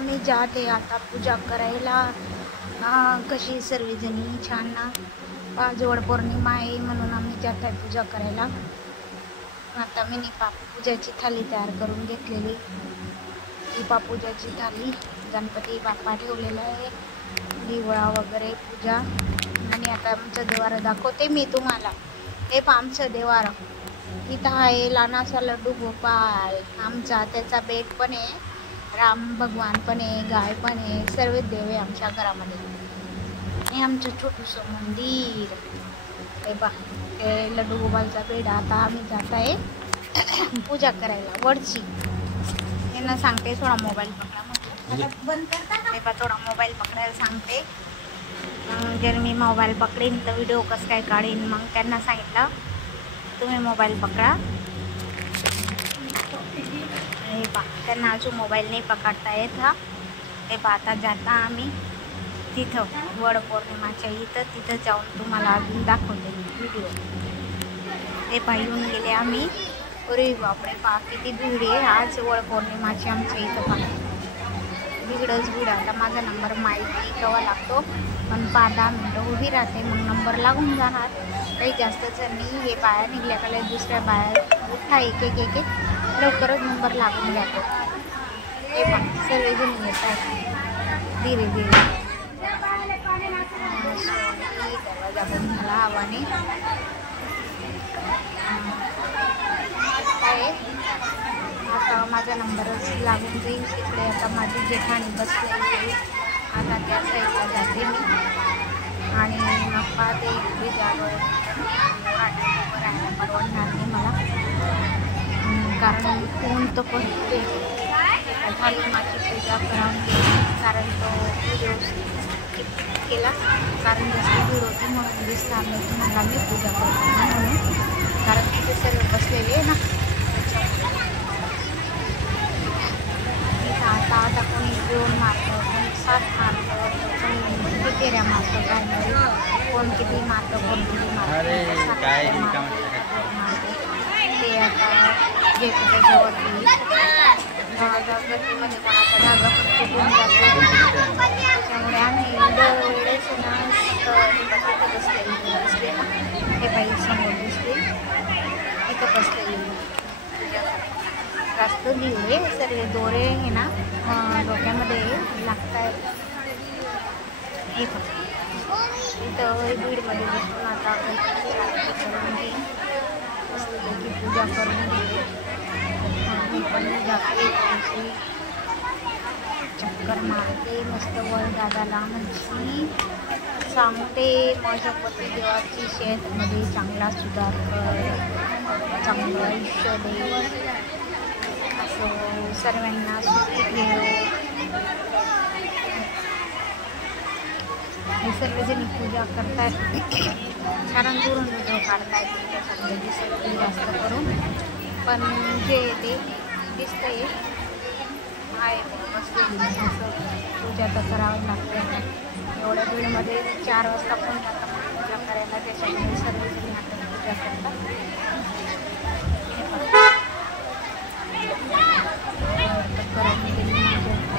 आम्ही जाते आता पूजा करायला. कशी सर्वजणी छान ना. जोड पौर्णिमा आहे म्हणून आम्ही जात आहे पूजा करायला. आता मी पूजाची थाली तयार करून घेतलेली. पूजाची थाली गणपती बाप्पा ठेवलेला आहे, दिवळा वगैरे पूजा. आणि आता आमचं देवार दाखवते मी तुम्हाला. हे पहा आमचं देवार. इथं आहे लहानासा लड्डू गोपाल आमचा, त्याचा बेट पण आहे, राम भगवान पण आहे, गाय पण आहे, सर्व देव आहे आमच्या घरामध्ये. हे आमचं छोटूसं मंदिर. हे पहा ते लड्डू गोपालचा बेट. आता आम्ही जात आहे पूजा करायला वडची. यांना सांगते थोडा मोबाईल पकडा बंद करता. हे पहा थोडा मोबाईल पकडायला सांगते. जर मी मोबाईल पकडेन तर व्हिडिओ कसं काय काढीन. मग त्यांना सांगितलं तुम्ही मोबाईल पकडा. हे पहा त्यांना अजून मोबाईल नाही पकडता येत. हे पहा आता जाता आम्ही तिथं वड पौर्णिमाच्या तिथं जाऊन तुम्हाला अजून दाखवते व्हिडिओ. हे पहा येऊन गेले आम्ही. अरे बापरे पहा किती भीड आहे आज वड पौर्णिमाची आमच्या इथं. पहा भीडच भीड. आता माझा नंबर माहिती केव्हा लागतो पण 5-10 मिनटं उभी राहते, मग नंबर लागून जाणार. काही जास्तच नाही. हे बाया निघल्या का दुसऱ्या बाया उठा एक एक एक लवकरच नंबर लागून जातो. हे पहा सर्वजण येत आहेत धीरे धीरे. दरवाजा बंद झाला हवाने. आता माझा नंबरच लागून जाईल तिकडे. आता माझी जेठाणी बसलेली. आता त्या साईडला जाते मी आणि मग पाहते इकडे जागोय राहायला परवडणार नाही मला, कारण कोण तर पडते झाली माझी पूजा करावून गेली. कारण तो व्हिडिओ केला, कारण जास्त व्हिडिओ होती म्हणून दिसणार नाही तुम्हाला मी पूजा करतो म्हणून, कारण तिथे सर्व बसलेले आहे ना. आता आता कोणी 2 मारतं, कोणी 7 मारतं, कोणी फेऱ्या मारतं, काय कोण किती मारतं, कोण किती मारतं. ते आता जे त्याच्यावरती गर्दीमध्ये कोणाचा धागा पण फुटून जातो. त्याच्यामुळे आम्ही वेळेस ना तिथं बसले ना. हे बाई समोर दिसते इथं बसलेली. जास्त लिहिले सर्व दोरे हे ना डोक्यामध्ये लागत आहेत. हे इथं बीडमध्ये बसून आता मस्तपैकी पूजा करून घेते. मी पण जाते चक्कर मारते मस्त वर दादाला म्हणजे सांगते माझ्या पती देवाची शेतमध्ये चांगला सुधार कर, चांगलं आयुष्य दे, असं सर्वांना सुखी ठेव. हे सर्वजणी पूजा करतायत. छान दुरून व्हिडिओ काढतायत त्याच्यामध्ये दिसत जास्त करून, पण जे ते दिसतंय आहे बसलेली. असं पूजा तर करावी लागते. एवढ्या वेळेमध्ये 4 वाजता पण जातात पूजा करायला. त्याच्यामुळे सर्वजणी आता पूजा करतात.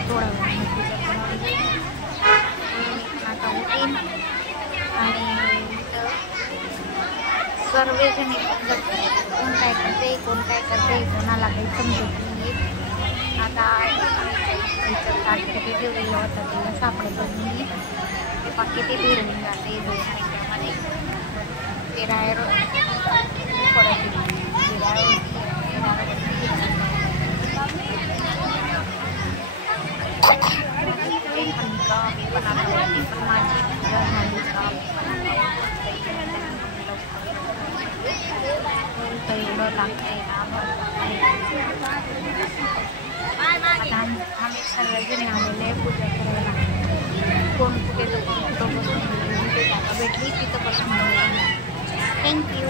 थोडा वेळ पूजा करावी आता उठीन आणि सर्वजणी कोण काय करते कोण काय करते कोणाला काही समजत नाही. आता ताटपटे ठेवलेलं होतं त्याला सापडत नाही. ते बाकी ते भिडून जाते 2 मिनिटामध्ये. ते रायर पडत एवढं लागतंय ना. आम्ही सर्वजणी आलेले पूजा करायला. कोण कुठे तर कोण कुठं बसून भेटली तिथं बसून. थँक्यू.